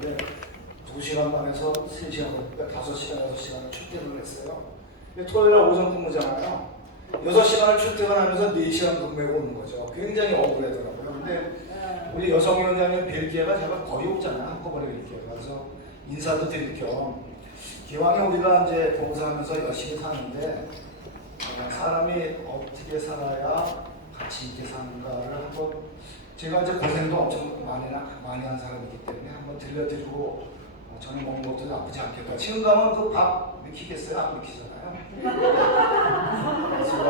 근데 2시간 반에서 3시간, 그러니까 5시간, 6시간을 출퇴근을 했어요. 토요일 날 오전 근무잖아요. 6시간을 출퇴근하면서 4시간 근무하고 오는 거죠. 굉장히 억울하더라고요. 근데 우리 여성위원장님 뵐 기회가 제가 거의 없잖아요. 한꺼번에 뵐 기회가. 그래서 인사도 드릴 겸 기왕에 우리가 이제 봉사하면서 열심히 사는데 사람이 어떻게 살아야 가치 있게 사는가를 한번 제가 이제 고생도 엄청 많이 한 사람이기 때문에 한번 들려드리고 저녁 먹는 것도 나쁘지 않겠다. 지금 가면 그 밥 익히겠어요? 안 익히잖아요. 그래서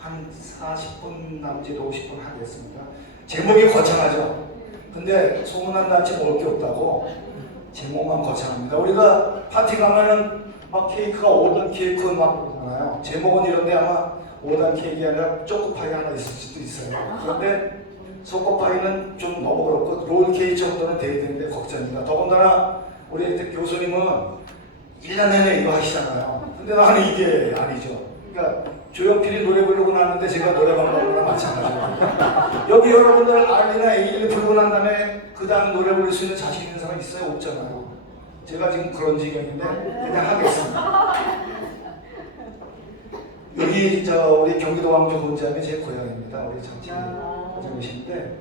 한 40분 남짓 50분 하겠습니다. 제목이 거창하죠. 근데 소문난 단체 먹을 게 없다고 제목만 거창합니다. 우리가 파티 가면은 막 케이크가 5단 케이크 막 그러잖아요. 제목은 이런데 아마 5단 케이크가 아니라 초코파이 하나 있을 수도 있어요. 그런데 초코파이는 좀 너무 그렇고 롤 케이크 정도는 돼야 되는데 걱정입니다. 더군다나 우리 교수님은 1년 내내 이거 하시잖아요. 근데 나는 이게 아니죠. 그러니까 조용필이 노래 부르고 났는데 제가 노래방 가는 거랑 마찬가지예요. 여기 여러분들 R이나 A를 부르고 난 다음에 그 다음 노래 부를 수 있는 자신 있는 사람 있어요? 없잖아요. 제가 지금 그런 지경인데 그냥 하겠습니다. 여기 우리 경기도 왕주 곤자암이 제 고향입니다. 우리 장치 고장이신데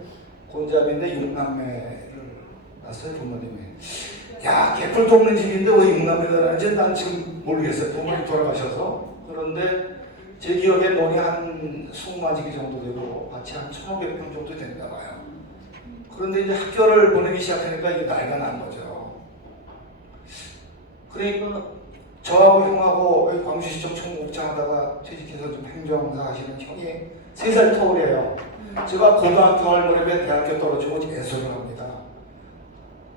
곤자암인데 6남매를 낳았어요, 부모님이. 야, 개뿔도 없는 집인데 왜 6남매를 낳았는지 난 지금 모르겠어요. 부모님 돌아가셔서. 그런데 제 기억에 논이 한 20마지기 정도 되고 밭이 한 1,500평 정도 된다 봐요. 그런데 이제 학교를 보내기 시작하니까 이게 나이가 난 거죠. 그러니까 저하고 형하고 광주시청 총무국장 하다가 퇴직해서 좀 행정사 하시는 형이 3살 터울이에요. 제가 고등학교 할 무렵에 대학교 떨어지고 애소를 합니다.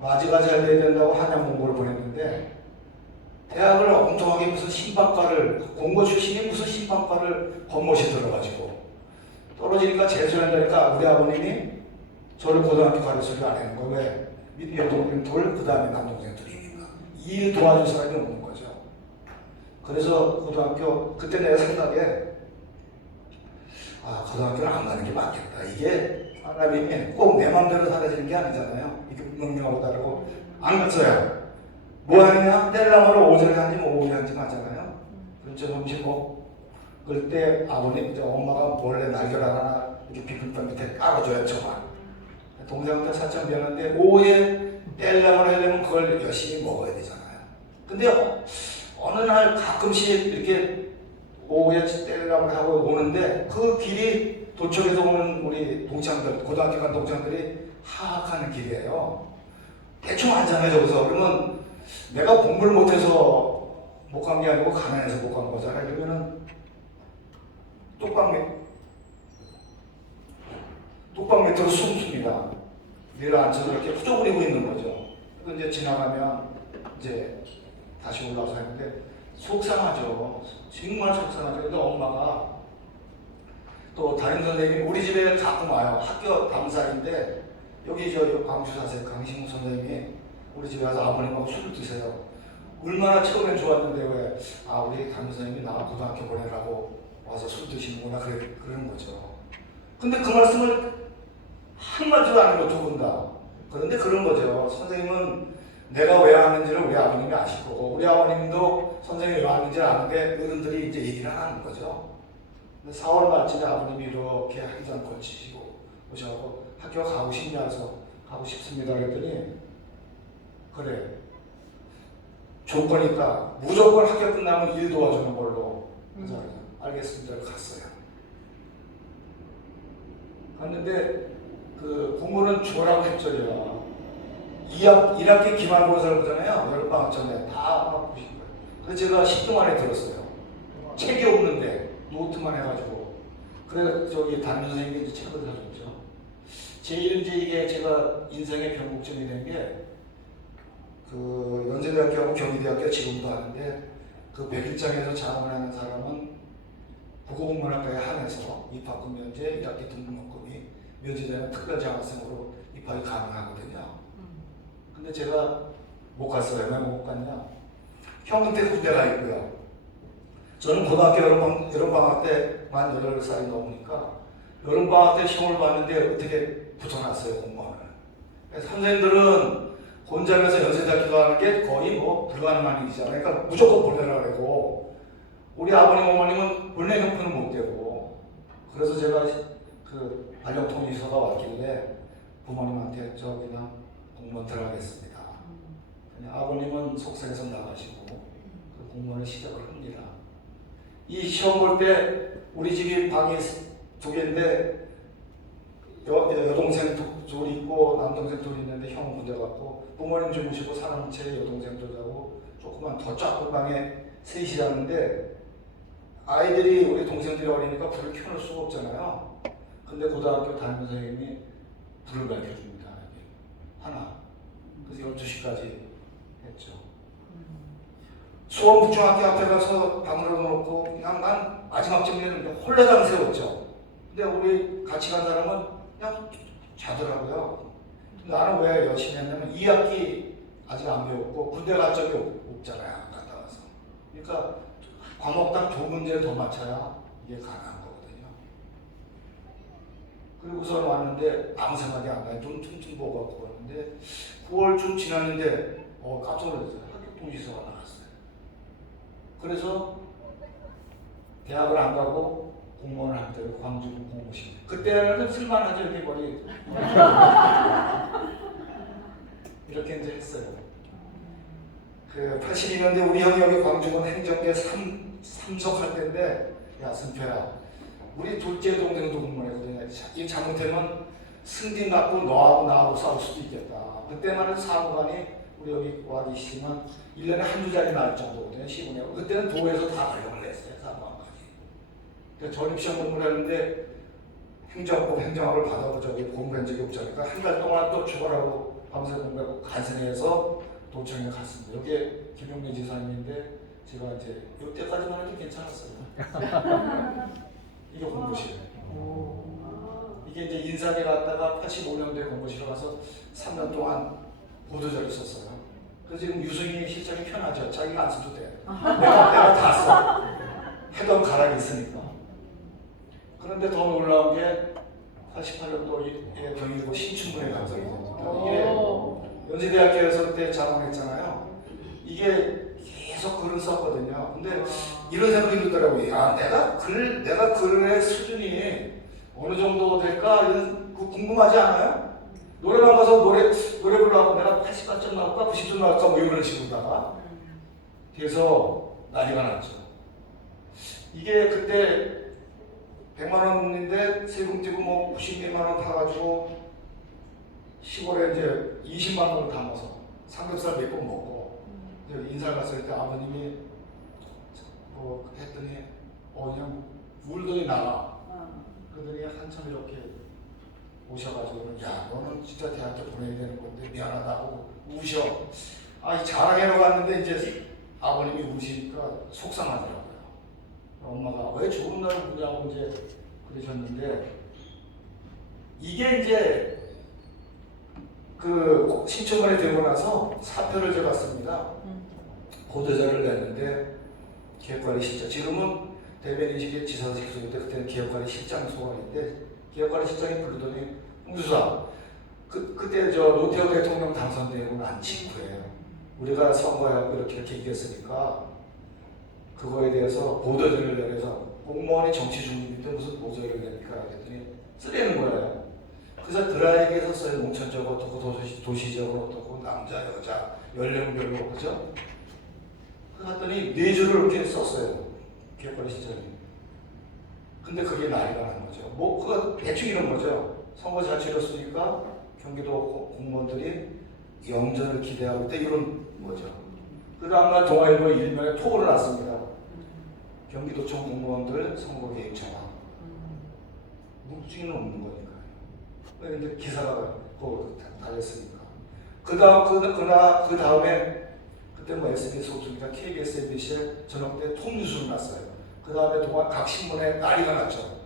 마지가 잘 돼야 된다고 한양 공고를 보냈는데 대학을 엉뚱하게 무슨 신방과를 공고 출신이 무슨 신방과를 겉멋이 들어가지고 떨어지니까 재수한다니까 우리 아버님이 저를 고등학교 가르쳐주지 안 하는 거예요. 왜? 밑에 여동생 둘, 그 다음에 남동생 둘이니까 이 일 도와줄 사람이 없는 거죠. 그래서 고등학교 그때 내 생각에 고등학교는 안 가는 게 맞겠다. 이게 사람이 꼭 내 마음대로 살아지는 게 아니잖아요. 이게 운명하고 다르고 안 갔어요. 뭐 하느냐? 뗄라마를 오전에 한지 오후에 한지 하잖아요. 그렇죠. 점심 그럴 때 아버님, 엄마가 몰래 날개를 하나 이렇게 비빔밥 밑에 깔아줘야 저만. 동생한테 살짝 미안한데 오후에 뗄라마를 하려면 그걸 열심히 먹어야 되잖아요. 근데 어느 날 가끔씩 이렇게 오후에 뗄라마를 하고 오는데 그 길이 도청에서 오는 우리 동창들, 고등학교 간 동창들이 하악하는 길이에요. 대충 앉아요, 저기서. 그러면 내가 공부를 못해서 못 간 게 아니고 가난해서 못 간 거잖아요. 그러면은 뚝방 밑으로 숨습니다. 내려앉아서 이렇게 후져부리고 있는 거죠. 그래서 이제 지나가면 이제 다시 올라가서 하는데 속상하죠. 정말 속상하죠. 근데 엄마가 또 담임 선생님이 우리 집에 가끔 와요. 학교 담사인데 여기 광주 사세요. 강신무 선생님이 우리 집에 와서 아버님하고 술을 드세요. 얼마나 처음엔 좋았는데 왜 우리 담임 선생님이 나 고등학교 보내라고 와서 술 드시는구나 그러는 거죠. 근데 그 말씀을 한마디도 안 하고 두 분 다. 그런데 그런 거죠. 선생님은 내가 왜 왔는지를 우리 아버님이 아실 거고 우리 아버님도 선생님이 왜 왔는지를 아는데 어른들이 이제 얘기를 하는 거죠. 4월 말쯤에 아버님이 이렇게 한 잔 걸치시고 오셔서 학교 가고 싶냐 해서 가고 싶습니다 그랬더니 그래 조건이 있다. 무조건 학교 끝나면 일 도와주는 걸로 그래서 알겠습니다. 갔어요. 갔는데 그 공부는 주라고 했죠요. 1학기 기말고사를 보잖아요. 여름방학 전에 다 보신 거예요. 그래서 제가 10분 만에 들었어요. 책이 없는데 노트만 해가지고. 그래서 저기 담임 선생님이 이제 책을 사줬죠. 제일 이제 이게 제가 인생의 변곡점이 된 게 그 연세대학교하고 경희대학교 지금도 하는데 그 101장에서 장학을 하는 사람은 국어국문학과에 한해서 입학금 면제, 1학기 등록금이 면제되는 특별장학생으로 입학이 가능하거든요. 근데 제가 못 갔어요. 왜 못 갔냐? 형 그때 군대가 있고요. 저는 고등학교 여름방학 때 만 18살이 넘으니까 여름방학 때 시험을 봤는데 어떻게 붙여놨어요, 공무원을. 선생님들은 본점에서 연세대학교 가는 게 거의 뭐 불가능한 일이잖아요. 그러니까 무조건 보내라 그러고 우리 아버님 어머님은 보내놓고는 못 되고 그래서 제가 그 발령통지서가 왔길래 부모님한테 저 그냥 공무원 들어가겠습니다. 그냥 아버님은 속상해서 나가시고 그 공무원을 시작을 합니다. 이 시험 볼 때 우리 집이 방이 2개인데 여동생 둘이 있고 남동생 둘이 있는데 형은 군대 갔고 부모님 주무시고 사람 제 여동생들 자고 조그만 더 작은 방에 셋이 자는데 아이들이 우리 동생들이 어리니까 불을 켜놓을 수가 없잖아요. 근데 고등학교 담임 선생님이 불을 밝혀줍니다. 하나. 그래서 12시까지 했죠. 수원북중학교 앞에 가서 방을 넣어놓고 그냥 난 마지막 정리는 홀레당 세웠죠. 근데 우리 같이 간 사람은 그냥 자더라고요. 나는 왜 열심히 했냐면 2학기 아직 안 배웠고 군대 갈 적이 없잖아요. 안 갔다 와서. 그러니까 과목당 두 문제를 더 맞춰야 이게 가능한 거거든요. 그리고서 왔는데 아무 생각이 안 나요. 좀 퉁퉁 보고 갖고 왔는데 9월쯤 지났는데 깜짝 놀랐어요. 합격 통지서가 나왔어요. 그래서 대학을 안 가고 공무원을 한 대로 광주 공무시. 그때는 쓸만하죠. 이렇게 머리 이렇게 이제 했어요. 그 82년대 우리 형이 여기 광주군 행정계 3석할 때인데 야 승표야 우리 둘째 동생도 공무원이거든요. 이 잘못하면 승진 갖고 너하고 나하고 싸울 수도 있겠다. 그때만 해도 사무관이 우리 여기 와 계시지만 1년에 한두 자리 나올 정도거든요. 시군에. 그때는 도에서 다 발령을 냈어요. 사무관까지. 전입시험 공부를 했는데 행정법 행정학을 받아보자. 공부한 적이 없자니까 한 달 동안 또 죽어라고 밤새 공부하고 간선해서 도청에 갔습니다. 여기에 김용민 지사님인데 제가 이제 이때까지만 해도 괜찮았어요. 이게 공부실이에요. 이게 이제 인사에 갔다가 85년도에 공부실에 가서 3년 동안 보도자료 썼어요. 그래서 지금 유승희 실장이 편하죠. 자기가 안 써도 돼. 내가 다 써. 해던 가락이 있으니까. 그런데 더 놀라운 게 88년도에 경희고 신춘문예 감성이 됩니다. 이게 연세대학교에서 그때 자문했잖아요. 이게 계속 글을 썼거든요. 근데 이런 생각이 들더라고요. 야, 내가 글의 수준이 어느 정도 될까? 이런 궁금하지 않아요? 노래방 가서 노래 부르려고 내가 80점 나올까? 90점 나올까? 뭐 이런 식으로다가 그래서 난리가 났죠. 이게 그때 100만 원인데 세금 떼고 뭐 90만 원 타가지고 시골에 이제 20만 원을 담아서 삼겹살 몇 번 먹고 인사를 갔을 때 아버님이 뭐 했더니 그냥 울더니 나가. 그러더니 한참 이렇게 오셔가지고 야 너는 진짜 대학교 보내야 되는 건데 미안하다고 우셔. 이 자랑해러 갔는데 이제 아버님이 우시니까 속상하더라고요. 엄마가 왜 좋은 날을 보냐고 이제 그러셨는데 이게 이제 그 신청관이 되고 나서 사표를 제가 씁니다. 보도자를 냈는데 기획관리 실장, 지금은 대변인식의 지사직 소인데 그때는 기획관리 실장 소관인데 기획관리 실장이 부르더니 홍주사 그때 저 노태우 대통령 당선되고 난 직후에 우리가 선거하고 이렇게 이겼으니까 그거에 대해서 보도자를 내려서 공무원이 정치 중립인데 무슨 보도자를 냅니까? 그랬더니 쓰려는 거예요. 그래서 드라이기에서 써요. 농촌적으로 어떻고 도시적으로 어떻고 남자 여자 연령별로 그죠? 그랬더니 4줄을 이렇게 썼어요. 기획관리 실장이. 근데 그게 난리가 난 거죠. 뭐 그거 대충 이런 거죠. 선거 잘 치렀으니까 경기도 공무원들이 영전을 기대하고 있다 이런 거죠. 그 다음날 동아일보 일면에 톡을 놨습니다. 경기도청 공무원들 선거 개입 정황. 묵증은 없는 거니까요. 근데 기사가 달렸으니까. 그 다음에 그때 뭐 SBS 없으니까 KBS, MBC에 저녁 때 톱뉴스를 났어요. 그 다음에 각 신문에 난리가 났죠.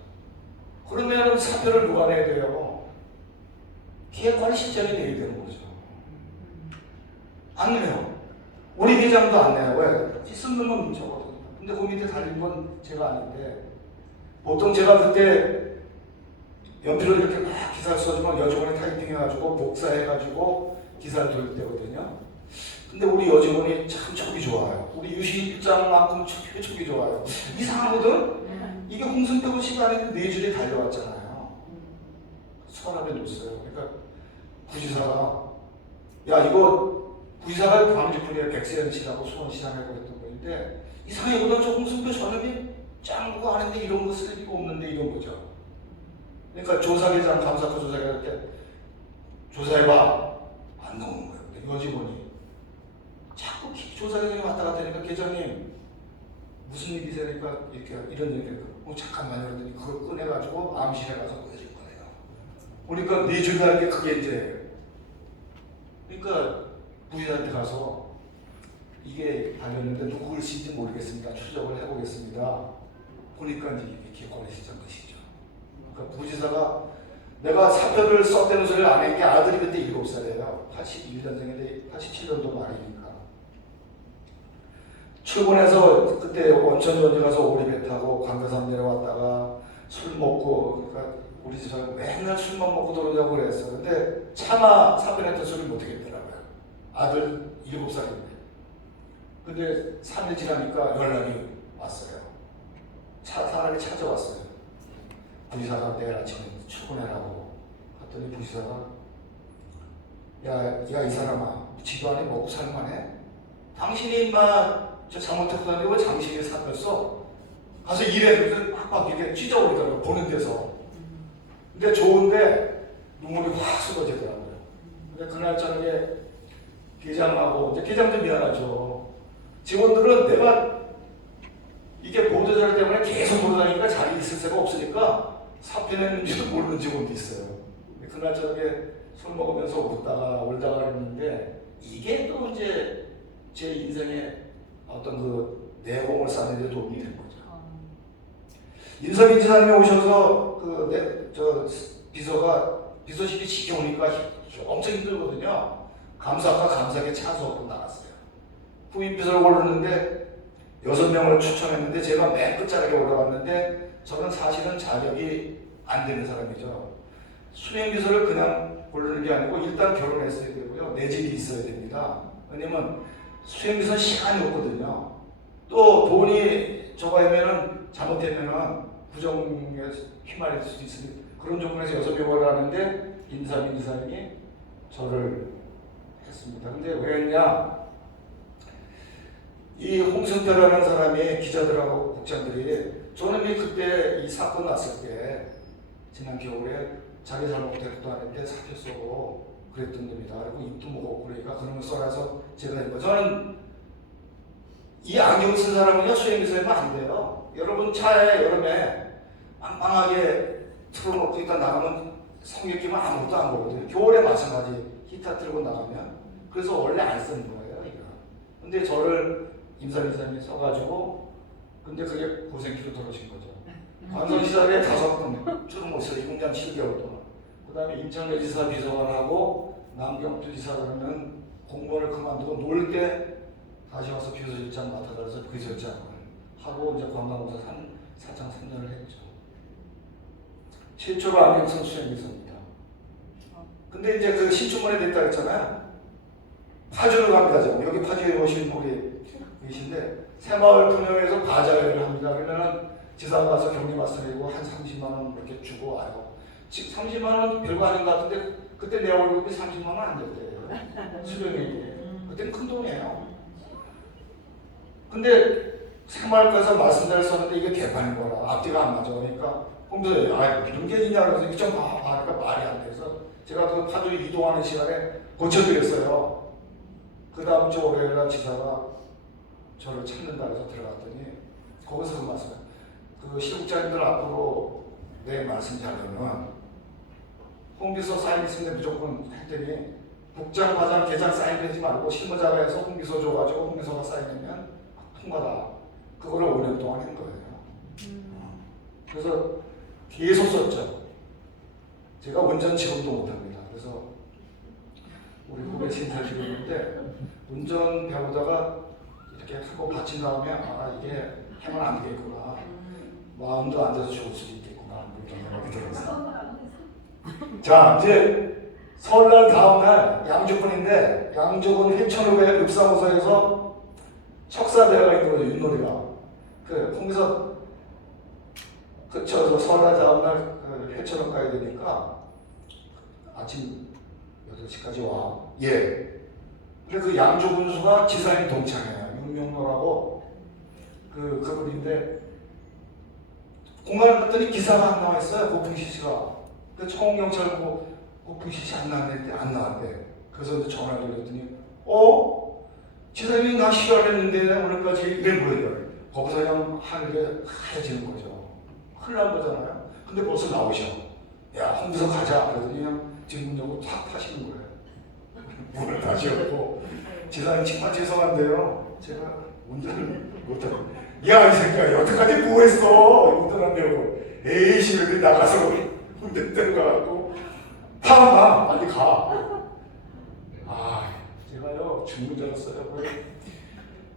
그러면 사표를 누가 내야 돼요? 기획관리 실장이 내야 되는 거죠. 안 내요. 우리 회장도 안 내요. 왜? 쓰는 건 저거든요. 근데 그 밑에 달린 건 제가 아닌데 보통 제가 그때 연필로 이렇게 막 기사를 써주면 여직원이 타이핑해가지고 복사해가지고 기사를 돌릴 때거든요. 근데 우리 여직원이 참 촉이 좋아요. 우리 유실장만큼 촉이 좋아요. 이상하거든? 이게 홍승표 시간에 4줄이 달려왔잖아요. 서랍에 놓았어요. 그러니까 부지사가 야 이거 부지사가 광주군의 백세현 씨라고 수원시장에 그랬던 분인데 이상해 이거는 저 홍승표 저녁에 짱구 하는데 이런 거 쓸 리가 없는데 이런 거죠. 그러니까 조사계장 감사과 조사계장 때 조사해봐 안 나오는 거예요. 근데 여직원이 자꾸 조사계장이 왔다 갔다 하니까 계장님 무슨 일이세니까 이렇게 이런 얘기를 잠깐만요 그랬더니 그걸 꺼내가지고 암실에 가서 보여줄 거예요. 그러니까 4줄 할 게 그게 이제 그러니까 부인한테 가서 이게 달렸는데 누구 글씨인지 모르겠습니다. 추적을 해보겠습니다. 보니까 이제 이게 권해시장 것이죠. 그러니까 부지사가 내가 사표를 썼다는 소리를 안 한 게 아들이 그때 7살이에요. 81년생인데 87년도 말이니까. 출근해서 그때 원천전지 가서 오리배 타고 광교산 내려왔다가 술 먹고 그러니까 우리 집사가 맨날 술만 먹고 들어오냐고 그랬어. 근데 차마 사표 냈던 소리를 못 하겠더라고요. 아들 7살인데. 근데 3일 지나니까 연락이 왔어요. 사람이 찾아왔어요. 부지사가 내일 아침에 출근해라고 갔더니 부지사가 야 이 사람아 지도 안에 먹고 살만 해? 당신이 인마 저 잘못했고 다니고 왜 당신이 사폈어? 가서 일해. 그래서 막 이렇게 찢어버리더라고요. 보는 데서. 근데 좋은데 눈물이 확 쏟아지더라고요. 근데 그날 저녁에 계장하고 이제 계장도 미안하죠. 직원들은 내가 이게 보도자료 때문에 계속 보러 다니니까 자리 있을 새가 없으니까 사표 냈는지도 모르는 직원도 있어요. 그날 저녁에 술 먹으면서 웃다가 울다가 그랬는데 이게 또 이제 제 인생에 어떤 그 내공을 쌓는 데 도움이 된 거죠. 인석인 지사님이 오셔서 저 비서실이 지겨우니까 엄청 힘들거든요. 감사과 감사계 차수업으로 나갔어요. 후임 비서를 고르는데 6명을 추천했는데 제가 맨 끝자락에 올라갔는데 저는 사실은 자격이 안 되는 사람이죠. 수행 비서를 그냥 고르는 게 아니고 일단 결혼했어야 되고요. 내 집이 있어야 됩니다. 왜냐면 수행 비서는 시간이 없거든요. 또 돈이 저거면은 잘못되면은 부정에 휘말릴 수도 있으니 그런 조건에서 6명을 하는데 임사민 이사님이 저를 했습니다. 근데 왜 했냐? 이 홍승표라는 사람이 기자들하고 국장들이 저는 그때 이 사건 났을 때 지난 겨울에 자기 잘못했도 아닌데 사표 쓰고 그랬던 겁니다. 그리고 입도 먹었고 그러니까 그런 걸 써놔서 제가 한 거. 저는 이 안경을 쓴 사람은요 수행비서면 안 돼요. 여러분 차에 여름에 빵빵하게 틀어놓고 일단 나가면 성격 끼면 아무것도 안 보거든요. 겨울에 마찬가지 히터 틀고 나가면. 그래서 원래 안 쓰는 거예요 이거. 근데 저를 임사민사님이 써가지고 근데 그게 고생길로 들어오신 거죠. 관선시절에 5번 줄을 못 써요. 2공장 7개월 동안. 그 다음에 인천외지사 비서관하고 남경도 지사는 공무원을 그만두고 놀 때 다시 와서 비서실장 맡아달라서 비서실장을 하고 이제 관광공사 사장 3년을 했죠. 최초로 안경선 수행비서입니다. 근데 이제 그 신춘문에 됐다 했잖아요. 파주를 갑니다. 지금. 여기 파주에 오신 우리 계신데 새마을 분영에서 바자회를 합니다. 그러면은 지사가 가서 경리 말씀드리고 한 30만 원 이렇게 주고 와요. 지금 30만 원 별거 아닌 것 같은데 그때 내 월급이 30만 원 안 됐대요. 수령이. 그때는 큰 돈이에요. 근데 새마을에서 말씀대로 썼는데 이게 개판인 거라 앞뒤가 안 맞아. 그러니까 홍보에 아 이런 게 있냐 그래서 이게 좀 봐니까 말이 안 돼서 제가 그 파주 이동하는 시간에 고쳐드렸어요. 그 다음 주 월요일날 지사가 저를 찾는다 해서 들어갔더니 거기서 그 말씀 그 시국장님들 앞으로 내 말씀 자료는 홍비서 사인 있으면 무조건 했더니 국장, 과장, 계장 사인하지 말고 실무자가 해서 홍비서 줘가지고 홍비서가 사인하면 통과다. 그거를 5년 동안 한 거예요. 그래서 계속 썼죠. 제가 운전 지금도 못합니다. 그래서 우리 후배 신사를 있는데 운전 배우다가 이렇게 한번 받친 다음에 아 이게 하면 안 되겠구나. 마음도 안 돼서 죽을 수도 있겠구나. 이렇게 생각이 들었어요. 자 이제 설날 다음날 양주군인데 양주군 회천읍의 읍사무소에서 척사대회가 있는 거죠. 윷놀이가. 거기서 저 설날 다음날 회천읍 가야 되니까 아침 8시까지 와. 예. 근데 그 양조군수가 지사님 동창이에요. 윤명로라고 그분인데 공간을 갔더니 기사가 안 나와 있어요. 고풍시시가. 그 청경찰 보고 고풍시시 안 나왔는데 안 나왔대. 그래서 이제 전화를 돌렸더니 지사님이 나 시간했는데 오늘까지 이런 거예요. 거기서 그냥 하늘에 하얘지는 거죠. 큰일 난 거잖아요. 근데 벌써 나오셔. 야, 홍비서 가자. 그러더니 그냥 지문 열고 탁 타시는 거예요. 문을 다시 열고 지사님 정말 죄송한데요. 제가 운전을 못하고 야, 이 새끼야 여태까지 뭐 했어? 운전한다고. 에이씨, 애들이 나가서 운전대로 가고 가 빨리 가. 제가요 죽는 줄 알았어요.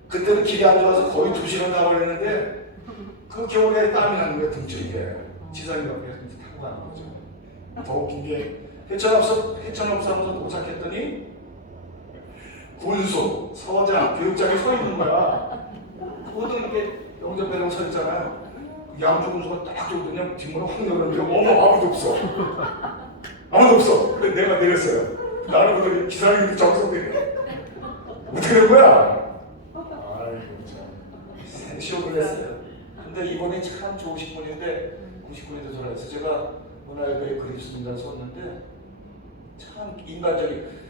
그때는 길이 안 좋아서 거의 2시간 나가려는데 그 겨울에 땀이 나는 거야 등줄기에. 지사님 옆에 타고 가는 거죠. 더 웃긴 게 회천업사무소 도착했더니 군수, 서장, 교육장이 서 있는 거야. 그것도 이렇게 영접대로 서 있잖아요. 양주 군수가 딱 들더니 뒷문을 확 열었는데 아무도 없어. 아무도 없어. 근데 내가 내렸어요. 나는 그러더니 기사님이 정성되네. 어떻게 된 거야? 아이고 참 생쇼를 했어요. 근데 이분이 참 좋으신 분인데 99년도 전화해서 제가 문화예배 그리스도인단 썼는데 참 인간적인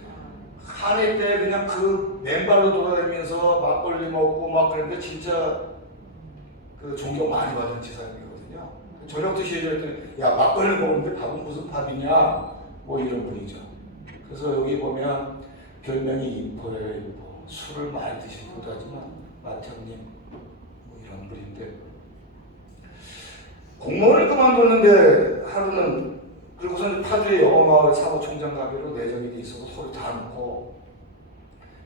한해 때 그냥 그 맨발로 돌아다니면서 막걸리 먹고 막 그랬는데 진짜 그 존경 많이 받은 지사님이거든요. 저녁 드시죠 했더니 야 막걸리 먹는데 밥은 무슨 밥이냐 뭐 이런 분이죠. 그래서 여기 보면 별명이 인포예요. 인포. 술을 많이 드시기도 하지만 마태형님 뭐 이런 분인데 공무원을 그만뒀는데 하루는 그리고서는 파주의 영어마을 사무총장 가기로 내정이 돼 있어서 서로 다 놓고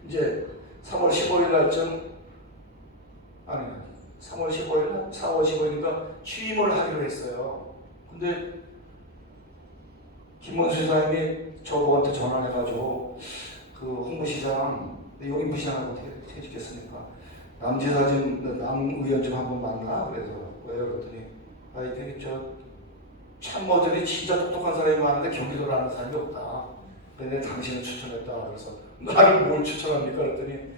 이제 3월 15일 날쯤 3월 15일, 4월 15일인가 취임을 하기로 했어요. 근데 김원수 시장님이 저보고한테 전화를 해가지고 그 홍보시장 여기 부시장하고 퇴직했으니까 남지사 남 의원 좀 한번 만나. 그래서 왜요? 그랬더니 이게 참모들이 진짜 똑똑한 사람이 많은데 경기도를 아는 사람이 없다. 근데 당신을 추천했다. 그래서 나를 뭘 추천합니까? 그랬더니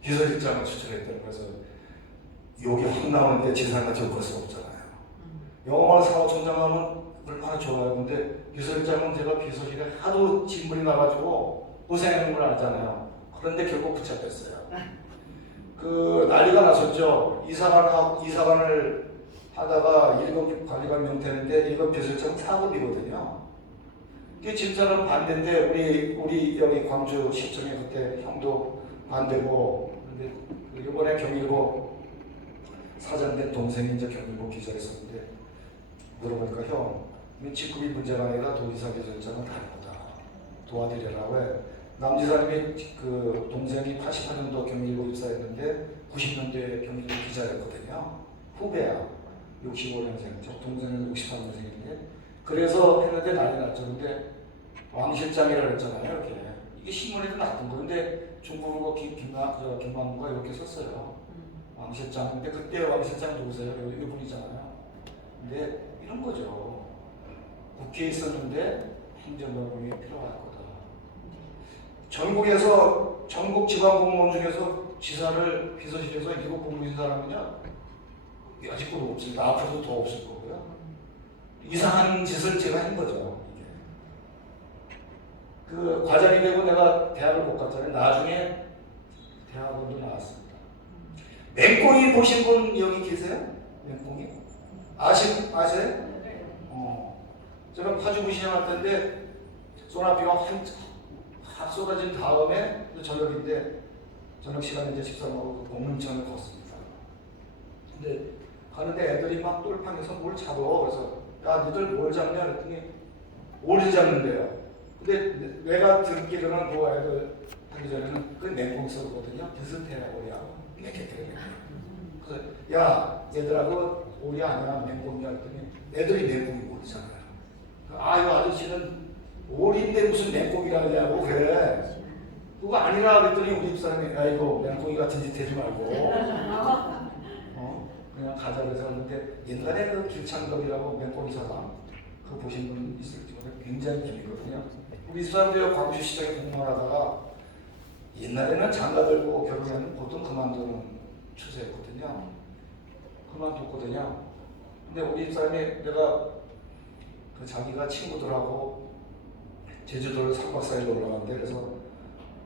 비서실장을 추천했다. 그래서 욕이 확 나오는데 지사가 겪을 수 없잖아요. 영어만 사무총장 하면 얼마나 좋아요. 근데 비서실장은 제가 비서실에 하도 진물이 나가지고 고생하는 걸 알잖아요. 그런데 결국 붙잡혔어요. 난리가 났었죠. 이사관을 하다가 1급 관리관 명태인데 1급 비서실장 4급이거든요. 이게 집사람 반대인데 우리 여기 광주 시청에 그때 형도 반대고 근데 이번에 경일고 사장된 동생이 이제 경일고 기자였었는데 물어보니까 형 직급이 문제가 아니라 도지사 비서실장은 다르다. 도와드리라고 해. 남지사님이 그 동생이 88년도 경일고 입사했는데 90년도에 경일고 기자였거든요. 후배야. 65년생, 저 동생은 68년생인데 그래서 했는데 난리 났죠. 근데 왕 실장이라고 했잖아요. 이렇게 이게 신문에도 났던 건데 중국어 김만구가 이렇게 썼어요. 왕 실장. 근데 그때 왕 실장 누구세요? 이분이잖아요. 근데 이런 거죠. 국회에 있었는데 행정관이 필요할 거다. 전국에서 전국 지방 공무원 중에서 지사를 비서실에서 이거 공무인 사람이냐? 아직도 없습니다. 앞으로도 더 없을 거고요. 이상한 짓을 제가 한 거죠. 이게. 그 과장이 되고 내가 대학을 못 갔잖아요. 나중에 대학원도 나왔습니다. 맹꽁이 보신 분 여기 계세요? 맹꽁이? 아세요? 저는 파주 부시장 할 텐데 소나비가 확 쏟아진 다음에 저녁인데 저녁 시간에 이제 식사 먹고 공릉천을 걷습니다. 근데 가는데 애들이 막 똘판에서 뭘 잡어. 그래서 야 니들 뭘 잡냐 그랬더니 오리 잡는데요. 근데 내가 듣기로는 뭐 애들 하기 전에는 그 맹꽁 쏘거든요. 비슷해요 오리하고. 그래서 야 얘들하고 오리 아니야 맹꽁이야 그랬더니 애들이 맹꽁이 모르잖아요. 이 아저씨는 오리인데 무슨 맹고기라냐고 그래. 그거 아니라 그랬더니 우리 집사람이 야 이거 맹고기 같은 짓 하지 말고 그냥 가자 그래서 하는데 옛날에 그 길창덕이라고 맹고기 사람 그거 보신 분 있을지 모르겠는데 굉장히 재밌거든요. 우리 집사람들 광주시장에 공무원하다가 옛날에는 장가 들고 결혼하면 보통 그만두는 추세였거든요. 그만뒀거든요. 근데 우리 집사람이 내가 그 자기가 친구들하고 제주도를 3박 4일 올라갔는데 그래서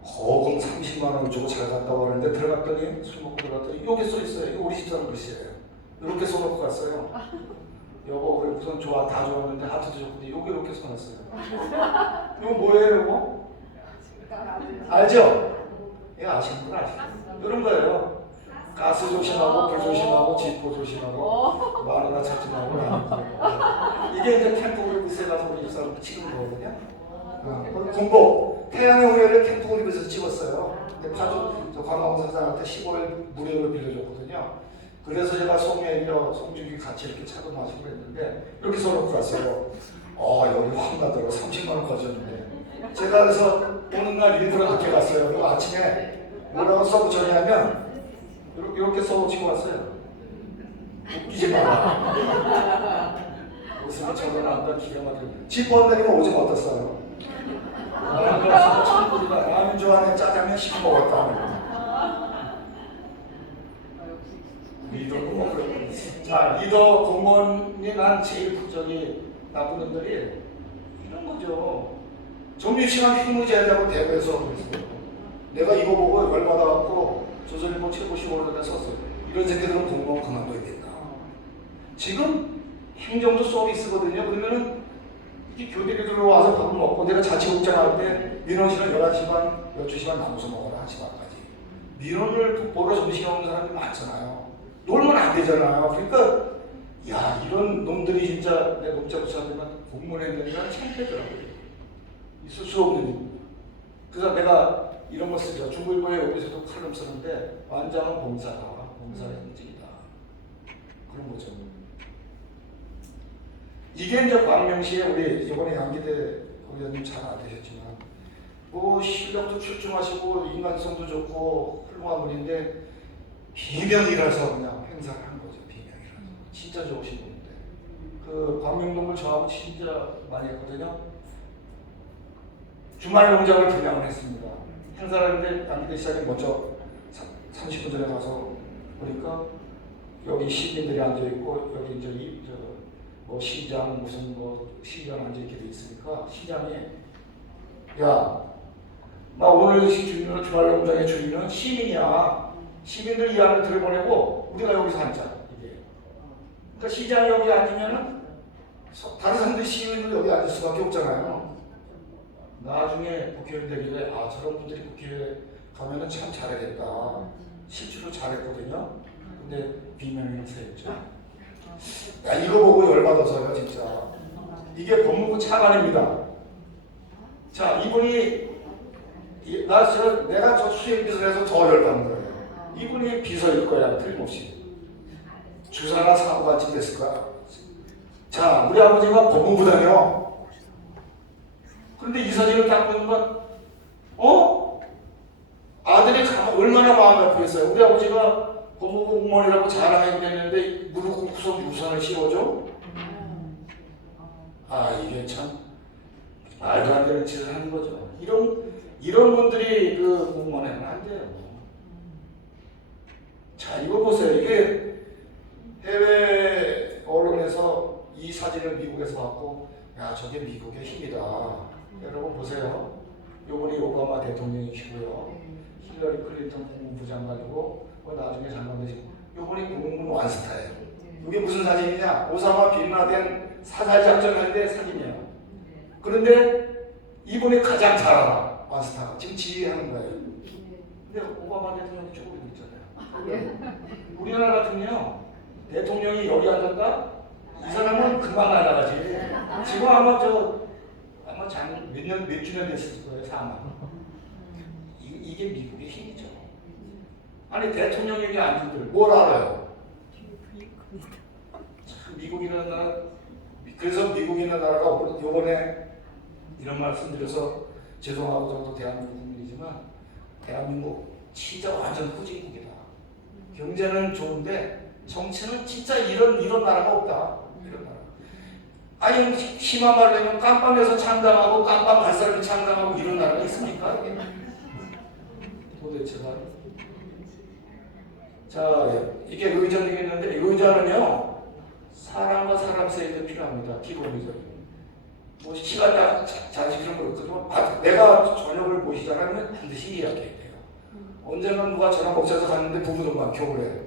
거금 30만 원을 주고 잘 갔다 왔는데 들어갔더니 술 먹고 들어갔더니 여기 써 있어요. 이거 우리 집사람 글씨예요. 이렇게 써놓고 갔어요. 여보 우리 우선 좋아 다 좋았는데 하트도 좋고 여기 이렇게 써놨어요. 이거 뭐예요 이거? 알죠? 이거 아시는 분 아시죠? 이런 거예요. 가스 조심하고 불 조심하고 지포 조심하고 마누라 찾지 말고 이게 이제 캠프그룹에 가서 우리 집사람 찍은 거거든요. 군복 태양의 후예를 캠프그룹에서 찍었어요. 근데 파주 저 관광공사장한테 15일 무료로 빌려줬거든요. 그래서 제가 송혜이랑 송중기 같이 이렇게 차도 마시고 그랬는데 이렇게 써놓고 갔어요. 여기 확 나더라고. 30만 원 가졌는데 제가 그래서 오는 날 일부러 늦게 갔어요. 그리고 아침에 뭐라고 써붙였냐면 이렇게 써붙이고 왔어요. 웃기지 마라. 웃으면 적어놨다 기가 막히게. 집 번다니면 오줌 어땠어요? 친구들이가 라면 좋아하는 짜장면 시켜 먹었다. 리더도 뭐 그래. 자, 리더 공무원이 난 제일 저기 나쁜 놈들이 이런 거죠. 정규시간 휴무제하자고 대회에서 그랬어요. 내가 이거 보고 열받아갖고 조선일보 최고시골에다 썼어요. 이런 새끼들은 공무원 그만둬야 된다. 지금 행정도 서비스거든요. 그러면은 이 교대에 들어와서 밥을 먹고 내가 자치국장 할 때 민원실은 11시 반, 12시 반 남아서 먹어라 1시 반까지. 민원을 보러 점심에 오는 사람이 많잖아요. 놀면 안 되잖아요. 그러니까 야 이런 놈들이 진짜 내 녹자 부사들만 공무원했는데는 창피하더라고요. 있을 수 없는 일. 그래서 내가 이런 거 쓰죠. 중국일보에 여기서도 칼럼 쓰는데 완장은 봉사다. 봉사의 행직이다. 그런 거죠. 이게 이제 광명시에 우리 이번에 양기대 의원님 잘 안 되셨지만 뭐 실력도 출중하시고 인간성도 좋고 훌륭한 분인데 비명이라서 그냥 행사를 한 거죠. 비명이라서. 진짜 좋으신 분인데 그 광명동을 저하고 진짜 많이 했거든요. 주말 농장을 분양을 했습니다. 행사를 하는데 양기대 시장에 먼저 30분 전에 가서 보니까 여기 시민들이 앉아있고 여기 이제 뭐 시장 무슨 뭐 시장 앉아 있게 돼 있으니까 시장이 야, 나 오늘 주민은 주말농장의 주인은 시민이야. 시민들 이 안을 들여보내고 우리가 여기서 앉자 이게. 그러니까 시장이 여기 앉으면은 다른 사람들이 시민들 여기 앉을 수밖에 없잖아요. 나중에 국회의원 되길래 저런 분들이 국회에 가면은 참 잘하겠다. 실제로 잘했거든요. 근데 비명이 세였죠. 야 이거 보고 열받아서요 진짜. 이게 법무부 차관입니다. 자 이분이 내가 저 수행비서를 해서 더 열받는 거예요. 이분이 비서일 거야 틀림없이. 주사나 사고가 찍혔을 거야. 자 우리 아버지가 법무부 다녀. 그런데 이 사진을 딱 보면 아들이 얼마나 마음이 아프겠어요. 우리 아버지가 법무부 공무원이라고 자랑하게 됐는데 무릎 꿇고서 유산을 씌워줘? 이게 참 말도 안 되는 짓을 하는 거죠. 이런 분들이 그 공무원에 하면 안 돼요. 자 이거 보세요. 이게 해외 언론에서 이 사진을 미국에서 봤고 야 저게 미국의 힘이다. 여러분 보세요. 요번에 오바마 대통령이시고요. 힐러리 클린턴 국무부 장관이고 나중에 장관 되시고 요번에 국무부 완스타예요. 이게 무슨 사진이냐? 오사마 빈라덴 사살 작전할 때 사진이에요. 그런데 이분이 가장 잘 알아. 완스타가 지금 지휘하는 거예요. 근데 오바마 대통령이 조금 있잖아요. 우리나라 같으면요 대통령이 여기 앉았다? 이 사람은 금방 날아가지. 지금 아마 몇 주년 됐을 거예요. 사망. 이게 미국의 힘이죠. 아니 대통령 여기 앉은 들 뭘 알아요? 참 미국이라는 나라. 그래서 미국이라는 나라가 이번에 이런 말씀드려서 죄송하고 저도 대한민국 국민이지만 대한민국 진짜 완전 후진국이다. 경제는 좋은데 정치는 진짜 이런 나라가 없다. 이런 나라. 아니 심한 말로 하면 깜빵에서 창당하고 깜빵 갈 사람이 창당하고 이런 나라가 있습니까? 이게? 도대체가. 자, 이게 의전이 있는데 의전은요 사람과 사람 사이도 필요합니다. 기본이죠. 뭐 시간이 자주 그런 거 없거든요. 내가 저녁을 모시자면 반드시 이야기해야 돼요. 언젠가 누가 저랑 목사에서 갔는데 부부들만 겨울에